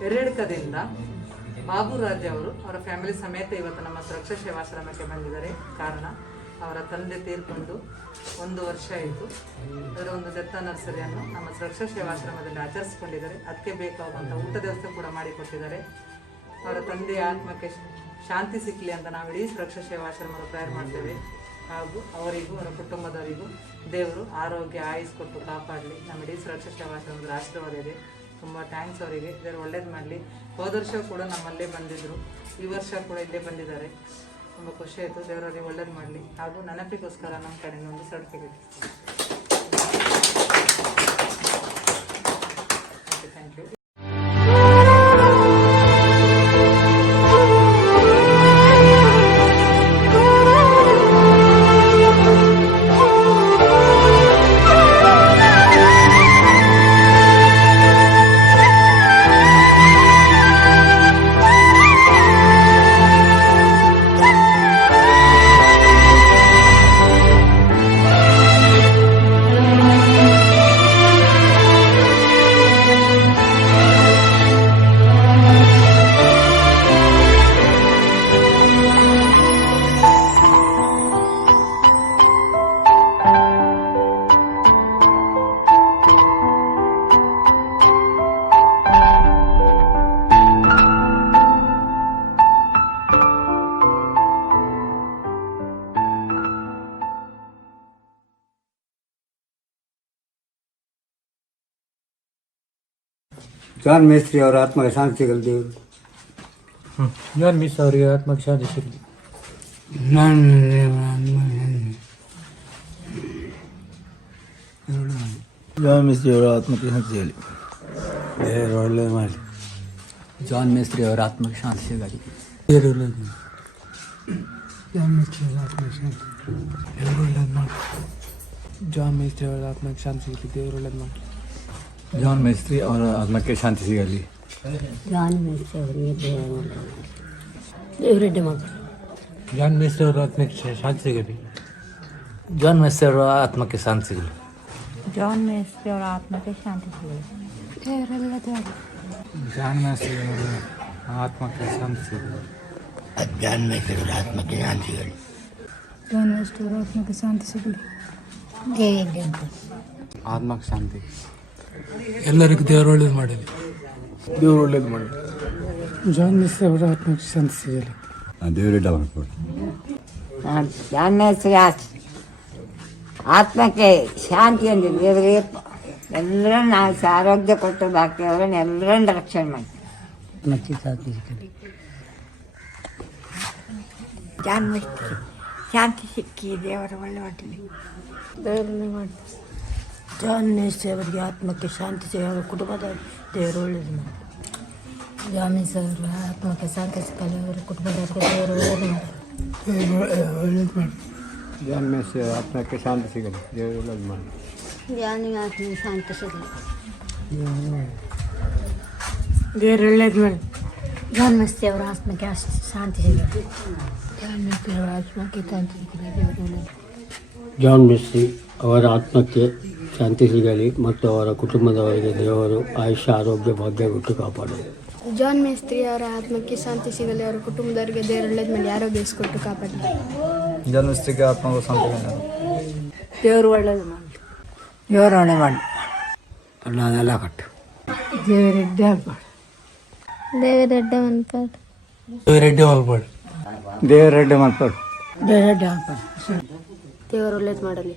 ಹಿರೇಡ್ಕದಿಂದ ಬಾಬುರಾಜ್ ಅವರು ಅವರ ಫ್ಯಾಮಿಲಿ ಸಮೇತ ಇವತ್ತು ನಮ್ಮ ಸುರಕ್ಷಾ ಸೇವಾಶ್ರಮಕ್ಕೆ ಬಂದಿದ್ದಾರೆ. ಕಾರಣ ಅವರ ತಂದೆ ತೀರ್ಕೊಂಡು 1 ವರ್ಷ ಆಯಿತು. ಅದರ ಒಂದು ದತ್ತ ನರ್ಸರಿಯನ್ನು ನಮ್ಮ ಸುರಕ್ಷಾ ಸೇವಾಶ್ರಮದಲ್ಲಿ ಆಚರಿಸಿಕೊಂಡಿದ್ದಾರೆ. ಅದಕ್ಕೆ ಬೇಕಾಗುವಂಥ ಊಟದ ವ್ಯವಸ್ಥೆ ಕೂಡ ಮಾಡಿಕೊಟ್ಟಿದ್ದಾರೆ. ಅವರ ತಂದೆಯ ಆತ್ಮಕ್ಕೆ ಶಾಂತಿ ಸಿಕ್ಕಲಿ ಅಂತ ನಾವು ಇಡೀ ಸುರಕ್ಷಾ ಸೇವಾಶ್ರಮದ ಪ್ರೇಯರ್ ಮಾಡ್ತೇವೆ. ಹಾಗೂ ಅವರಿಗೂ ಅವರ ಕುಟುಂಬದವರಿಗೂ ದೇವರು ಆರೋಗ್ಯ ಆಯುಸ್ ಕೊಟ್ಟು ಕಾಪಾಡಲಿ. ನಮ್ಮ ಇಡೀ ಸುರಕ್ಷಾ ಸೇವಾಶ್ರಮದ ಆಶೀರ್ವಾದ ಇದೆ. ತುಂಬ ಥ್ಯಾಂಕ್ಸ್ ಅವರಿಗೆ. ದೇವರು ಒಳ್ಳೇದು ಮಾಡಲಿ. ಹೋದ ವರ್ಷ ಕೂಡ ನಮ್ಮಲ್ಲೇ ಬಂದಿದ್ದರು, ಈ ವರ್ಷ ಕೂಡ ಇಲ್ಲೇ ಬಂದಿದ್ದಾರೆ. ತುಂಬ ಖುಷಿ ಆಯಿತು. ದೇವರವರಿಗೆ ಒಳ್ಳೇದು ಮಾಡಲಿ. ಹಾಗೂ ನೆನಪಿಗೋಸ್ಕರ ನಮ್ಮ ಕಡೆಯಿಂದ ಒಂದು ಸರ್ಟಿಫಿಕೇಟ್. Thank you. ಜಾನ್ ಮೇಸ್ತ್ರಿ ಅವರ ಆತ್ಮಕ್ಕೆ ಶಾಂತಿ ಸಿಗಲಿ ದೇವರು. ಜಾನ್ ಮೇಸ್ತ್ರಿ ಅವರಿಗೆ ಆತ್ಮಕ್ಕೆ ಶಾಂತಿ ಸಿಗಲಿ. ಜಾನ್ ಮೇಸ್ತ್ರಿ ಅವರ ಆತ್ಮಕ್ಕೆ ಶಾಂತಿ ಸಿಗಲಿ. ದೇವರು ಒಳ್ಳೆಯದು ಮಾಡಲಿ. ಜಾನ್ ಮೇಸ್ತ್ರಿ ಅವರ ಆತ್ಮಕ್ಕೆ ಶಾಂತಿ ಸಿಗಲಿ. ಜಾನ್ ಮೇಸ್ತ್ರಿ ಅವರ ಆತ್ಮಕ್ಕೆ ಶಾಂತಿ ದೇವರು ಒಳ್ಳೇದು ಮಾಡಿ. ಜಾನ್ ಮೇಸ್ತ್ರಿ ಅವರ ಆತ್ಮಕ್ಕೆ ಶಾಂತಿ ಸಿಗಲಿ. ದೇವರು ಒಳ್ಳೇದು ಮಾಡಿ. ಜಾನ್ ಮೇಸ್ತ್ರಿ ಅವರ ಆತ್ಮಕ್ಕೆ ಶಾಂತಿ ಸಿಗಲಿ. ಜಾನ್ ಮೇಸ್ತ್ರಿ ಅವರಿಗೆ ದೇವರೆಡ್ಡಿ ಮಕ್ಕಳು. ಜಾನ್ ಮೇಸ್ತ್ರಿ ಅವರ ಆತ್ಮಕ್ಕೆ ಶಾಂತಿ ಸಿಗಲಿ. ಜಾನ್ ಮೇಸ್ತ್ರಿ ಅವರ ಆತ್ಮಕ್ಕೆ ಶಾಂತಿ ಸಿಗಲಿ. ಜಾನ್ ಮೇಸ್ತ್ರಿ ಅವರ ಆತ್ಮಕ್ಕೆ ಶಾಂತಿ ಸಿಗಲಿ. ದೇವರೆಲ್ಲ ದೇವರು. ಜಾನ್ ಮೇಸ್ತ್ರಿ ಅವರ ಆತ್ಮಕ್ಕೆ ಶಾಂತಿ ಸಿಗಲಿ. ಜಾನ್ ಮೇಸ್ತ್ರಿ ಅವರ ಆತ್ಮಕ್ಕೆ ಶಾಂತಿ ಸಿಗಲಿ. ಜಾನ್ ಮೇಸ್ತ್ರಿ ಅವರ ಆತ್ಮಕ್ಕೆ ಶಾಂತಿ ಸಿಗಲಿ. ದೇವರೆಡ್ಡಿ ಮಕ್ಕಳು. ಆತ್ಮಕ್ಕೆ ಶಾಂತಿ. ಎಲ್ಲರಿಗೂ ದೇವರು ಒಳ್ಳೇದು ಮಾಡಲಿ. ದೇವರು ಒಳ್ಳೇದು ಮಾಡಲಿ. ಜಾನ್ ಮೇಸ್ತ್ರಿ ಅವರ ಆತ್ಮಕ್ಕೆ ಶಾಂತಿ ಸಿಗಲಿ. ದೇವರಿಡ್ಡ ಮಾಡ್ಕೊಡಿ. ಜಾನ್ ಮೇಸ್ತ್ರಿ ಆತ್ಮಕ್ಕೆ ಶಾಂತಿ ಅಂದರೆ ದೇವರೇ ಎಲ್ಲರನ್ನ ಆರೋಗ್ಯ ಕೊಟ್ಟು ಬಾಕಿ ಅವರನ್ನ ಎಲ್ಲರನ್ನ ರಕ್ಷಣೆ ಮಾಡಿ ಮತ್ತೆ ಶಾಂತಿ ಸಿಗಲಿ. ಜಾನ್ ಮೇಸ್ತ್ರಿ ಶಾಂತಿ ಸಿಕ್ಕಿ ದೇವರ ಒಳ್ಳೆ ಮಾಡಲಿ. ದೇವರನ್ನೇ ಮಾಡಿ. ಜಾನ್ ಮೇಸ್ತ್ರಿ ಅವರಿಗೆ ಆತ್ಮಕ್ಕೆ ಶಾಂತಿ ಸಿಗ ಅವರ ಕುಟುಂಬದ ದೇವರು ಒಳ್ಳೆಯದು ಮಾಡಿ. ಜಾನ್ ಮೇಸ್ತ್ರಿ ಅವರ ಆತ್ಮಕ್ಕೆ ಶಾಂತಿ ಸಿಗಲಿ. ಅವರ ಕುಟುಂಬದವರಿಗೆ ದೇವರು ಒಳ್ಳೆಯದು ಮಾಡಿ. ಒಳ್ಳೇದು ಮಾಡಿ. ಜಾನ್ ಮೇಸ್ತ್ರಿ ಆತ್ಮಕ್ಕೆ ಶಾಂತಿ ಸಿಗಲಿ. ದೇವರು ಒಳ್ಳೇದು ಮಾಡಿ. ಜಾನಿಗೆ ಆತ್ಮಕ್ಕೆ ಶಾಂತಿ ಸಿಗಲಿ. ದೇವರು ಒಳ್ಳೇದು ಮಾಡಿ. ಜಾನ್ ಮೇಸ್ತ್ರಿ ಅವರ ಆತ್ಮಕ್ಕೆ ಶಾಂತಿ ಸಿಗಲಿ. ಜಾನ್ ಮೇಸ್ತ್ರಿ ಅವರ ಆತ್ಮಕ್ಕೆ ಶಾಂತಿ ಸಿಗಲಿ. ದೇವರು ಒಳ್ಳೆಯದು. ಜಾನ್ ಮೇಸ್ತ್ರಿ ಅವರ ಆತ್ಮಕ್ಕೆ ಶಾಂತಿ ಸಿಗಲಿ ಮತ್ತು ಅವರ ಕುಟುಂಬದವರಿಗೆ ದೇವರು ಆಯುಷ್ಯ ಆರೋಗ್ಯ ಭಾಗ್ಯ ಕೊಟ್ಟು ಕಾಪಾಡಲಿ. ಜಾನ್ ಮೇಸ್ತ್ರಿ ಅವರ ಆತ್ಮಕ್ಕೆ ಶಾಂತಿ ಸಿಗಲಿ. ಅವರ ಕುಟುಂಬದವರಿಗೆ ದೇವರು ಒಳ್ಳೇದು ಮಾಡಿ ಆರೋಗ್ಯ ಕೊಟ್ಟು ಕಾಪಾಡಲಿ. ಜಾನ್ ಮೇಸ್ತ್ರಿಗೆ ಆತ್ಮಕ್ಕೆ ಶಾಂತಿ ಸಿಗಲಿ. ದೇವರು ಒಳ್ಳೇದು ಮಾಡಿ. ದೇವರು ಒಳ್ಳೆ ಮಾಡಿ. ಅಲ್ಲಾದೆಲ್ಲ ಕಟ್ಟು. ದೇವರೆಡ್ಡಿ ಆಗ್ಬಾರ್ದು. ದೇವರೆಡ್ಡ ಮನ್ಪಾಡ್. ದೇವರೆಡ್ಡಿ ಆಗ್ಬಾರ್ದು. ದೇವರೆಡ್ಡ ಮಾಡ್ಕೊಡು. ದೇವರೆಡ್ಡಿ ಆಗ್ಬಾರ್ದು. ದೇವರು ಒಳ್ಳೇದು ಮಾಡಲಿ.